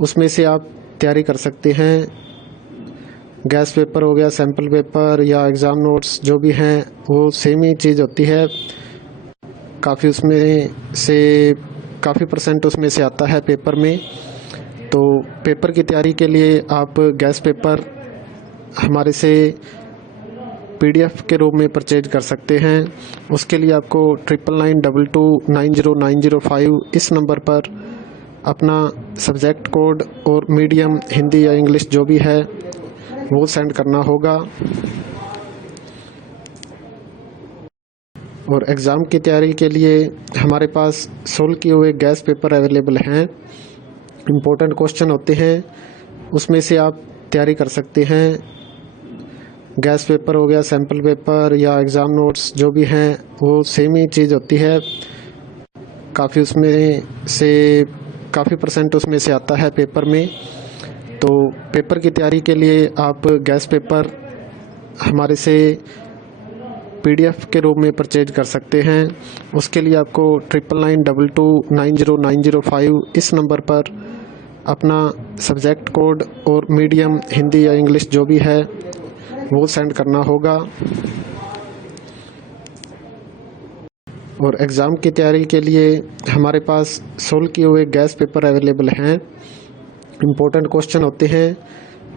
उसमें से आप तैयारी कर सकते हैं। गैस पेपर हो गया, सैम्पल पेपर या एग्ज़ाम नोट्स जो भी हैं वो सेम ही चीज़ होती है। काफ़ी उसमें से काफ़ी परसेंट उसमें से आता है पेपर में। तो पेपर की तैयारी के लिए आप गैस पेपर हमारे से PDF के रूप में परचेज कर सकते हैं। उसके लिए आपको 9992290905 इस नंबर पर अपना सब्जेक्ट कोड और मीडियम हिंदी या इंग्लिश जो भी है वो सेंड करना होगा। और एग्ज़ाम की तैयारी के लिए हमारे पास सोल्व किए हुए गैस पेपर अवेलेबल हैं। इम्पोर्टेंट क्वेश्चन होते हैं, उसमें से आप तैयारी कर सकते हैं। गैस पेपर हो गया, सैम्पल पेपर या एग्ज़ाम नोट्स जो भी हैं वो सेम ही चीज़ होती है। काफ़ी उसमें से काफ़ी परसेंट उसमें से आता है पेपर में। तो पेपर की तैयारी के लिए आप गैस पेपर हमारे से PDF के रूप में परचेज कर सकते हैं। उसके लिए आपको 9992290905 इस नंबर पर अपना सब्जेक्ट कोड और मीडियम हिंदी या इंग्लिश जो भी है वो सेंड करना होगा। और एग्ज़ाम की तैयारी के लिए हमारे पास सोल्व किए हुए गैस पेपर अवेलेबल हैं। इम्पोर्टेंट क्वेश्चन होते हैं,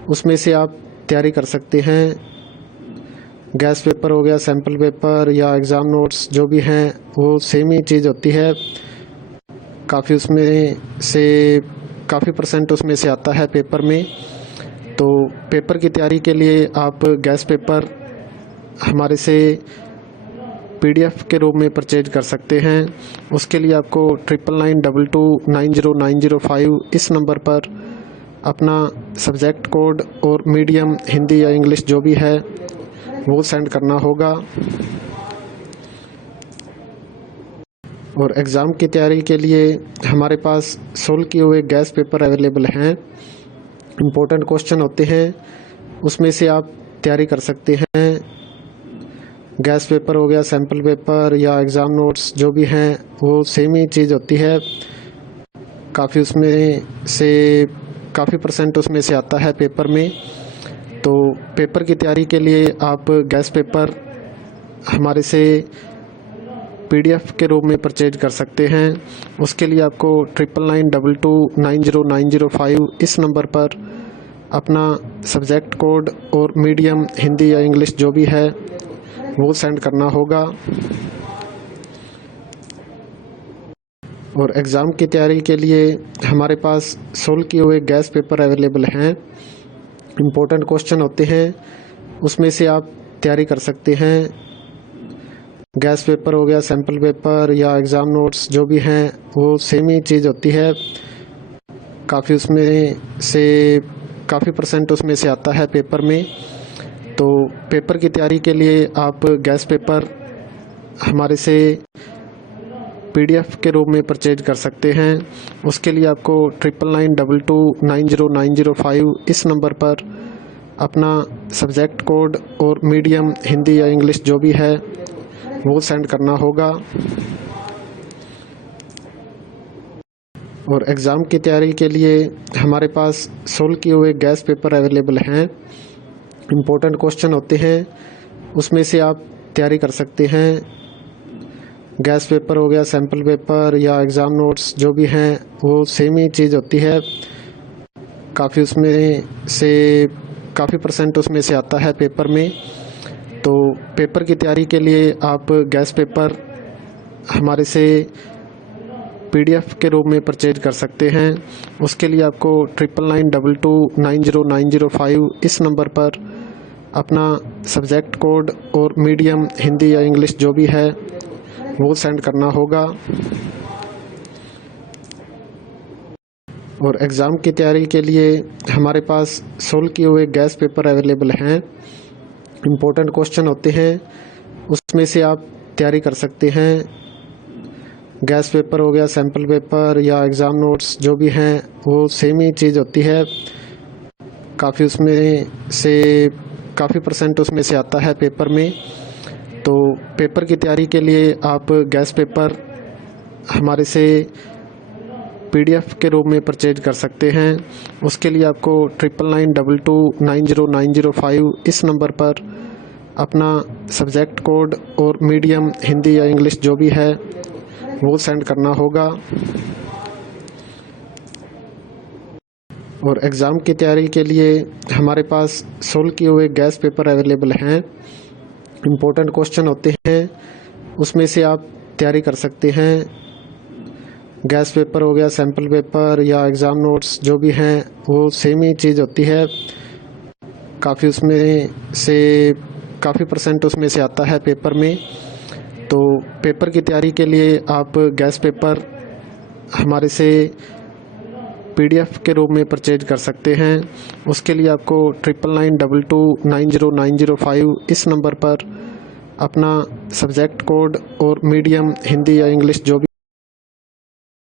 उसमें से आप तैयारी कर सकते हैं। गैस पेपर हो गया, सैम्पल पेपर या एग्ज़ाम नोट्स जो भी हैं वो सेम ही चीज़ होती है। काफ़ी उसमें से काफ़ी परसेंट उसमें से आता है पेपर में। तो पेपर की तैयारी के लिए आप गैस पेपर हमारे से PDF के रूप में परचेज कर सकते हैं। उसके लिए आपको 9992290905 इस नंबर पर अपना सब्जेक्ट कोड और मीडियम हिंदी या इंग्लिश जो भी है वो सेंड करना होगा। और एग्ज़ाम की तैयारी के लिए हमारे पास सोल्व किए हुए गैस पेपर अवेलेबल हैं। इम्पोर्टेंट क्वेश्चन होते हैं, उसमें से आप तैयारी कर सकते हैं। गैस पेपर हो गया, सैम्पल पेपर या एग्ज़ाम नोट्स जो भी हैं वो सेम ही चीज़ होती है। काफ़ी उसमें से काफ़ी परसेंट उसमें से आता है पेपर में। तो पेपर की तैयारी के लिए आप गैस पेपर हमारे से PDF के रूप में परचेज कर सकते हैं। उसके लिए आपको 9992290905 इस नंबर पर अपना सब्जेक्ट कोड और मीडियम हिंदी या इंग्लिश जो भी है वो सेंड करना होगा। और एग्ज़ाम की तैयारी के लिए हमारे पास सोल्व किए हुए गैस पेपर अवेलेबल हैं। इम्पोर्टेंट क्वेश्चन होते हैं, उसमें से आप तैयारी कर सकते हैं। गैस पेपर हो गया, सैम्पल पेपर या एग्ज़ाम नोट्स जो भी हैं वो सेम ही चीज़ होती है। काफ़ी उसमें से काफ़ी परसेंट उसमें से आता है पेपर में। तो पेपर की तैयारी के लिए आप गैस पेपर हमारे से PDF के रूप में परचेज कर सकते हैं। उसके लिए आपको 9992290905 इस नंबर पर अपना सब्जेक्ट कोड और मीडियम हिंदी या इंग्लिश जो भी है वो सेंड करना होगा। और एग्ज़ाम की तैयारी के लिए हमारे पास सोल्व किए हुए गैस पेपर अवेलेबल हैं। इम्पोर्टेंट क्वेश्चन होते हैं, उसमें से आप तैयारी कर सकते हैं। गैस पेपर हो गया, सैम्पल पेपर या एग्ज़ाम नोट्स जो भी हैं वो सेम ही चीज़ होती है। काफ़ी उसमें से काफ़ी परसेंट उसमें से आता है पेपर में। तो पेपर की तैयारी के लिए आप गैस पेपर हमारे से PDF के रूप में परचेज कर सकते हैं। उसके लिए आपको 9992290905 इस नंबर पर अपना सब्जेक्ट कोड और मीडियम हिंदी या इंग्लिश जो भी है वो सेंड करना होगा। और एग्ज़ाम की तैयारी के लिए हमारे पास सोल्व किए हुए गैस पेपर अवेलेबल हैं। इम्पोर्टेंट क्वेश्चन होते हैं, उसमें से आप तैयारी कर सकते हैं। गैस पेपर हो गया, सैम्पल पेपर या एग्ज़ाम नोट्स जो भी हैं वो सेम ही चीज़ होती है। काफ़ी उसमें से काफ़ी परसेंट उसमें से आता है पेपर में। तो पेपर की तैयारी के लिए आप गैस पेपर हमारे से PDF के रूप में परचेज कर सकते हैं। उसके लिए आपको 9992290905 इस नंबर पर अपना सब्जेक्ट कोड और मीडियम हिंदी या इंग्लिश जो भी है वो सेंड करना होगा। और एग्ज़ाम की तैयारी के लिए हमारे पास सोल्व किए हुए गैस पेपर अवेलेबल हैं। इम्पोर्टेंट क्वेश्चन होते हैं, उसमें से आप तैयारी कर सकते हैं। गैस पेपर हो गया, सैम्पल पेपर या एग्ज़ाम नोट्स जो भी हैं वो सेम ही चीज़ होती है। काफ़ी परसेंट उसमें से आता है पेपर में। तो पेपर की तैयारी के लिए आप गैस पेपर हमारे से PDF के रूप में परचेज कर सकते हैं। उसके लिए आपको 9992290905 इस नंबर पर अपना सब्जेक्ट कोड और मीडियम हिंदी या इंग्लिश जो भी